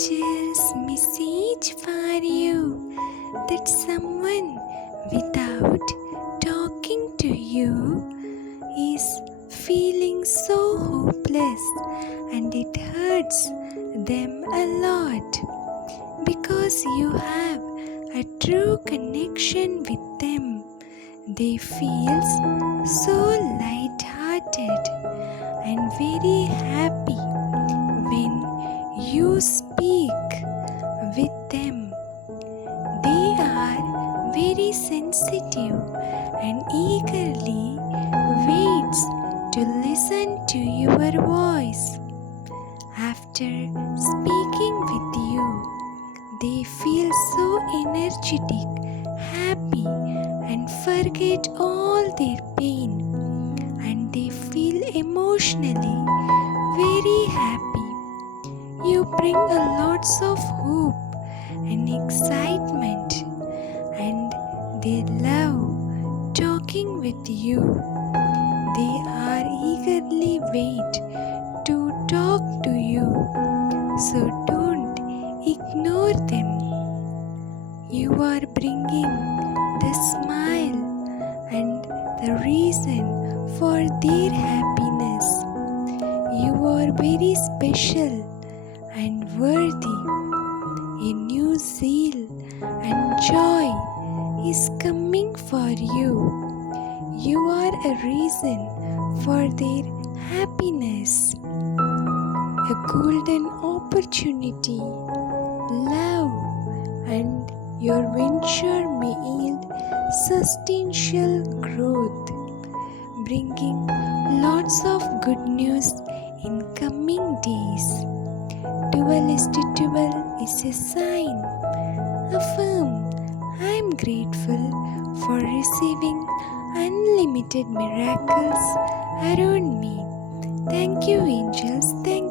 Angel's message for you that someone without talking to you is feeling so hopeless, and it hurts them a lot because you have a true connection with them. They feel so light-hearted and very happy when you speak with them. They are very sensitive and eagerly waits to listen to your voice. After speaking with you, they feel so energetic, happy, and forget all their pain, and they feel emotionally very happy. You bring a lots of hope and excitement, and they love talking with you. They are eagerly wait to talk to you, so don't ignore them. You are bringing the smile and the reason for their happiness. You are very special and worthy. A new zeal and joy is coming for you. You are a reason for their happiness, a golden opportunity, love, and your venture may yield substantial growth, bringing lots of good news in coming days. 12:12 is a sign. Affirm, I am grateful for receiving unlimited miracles around me. Thank you, angels. Thank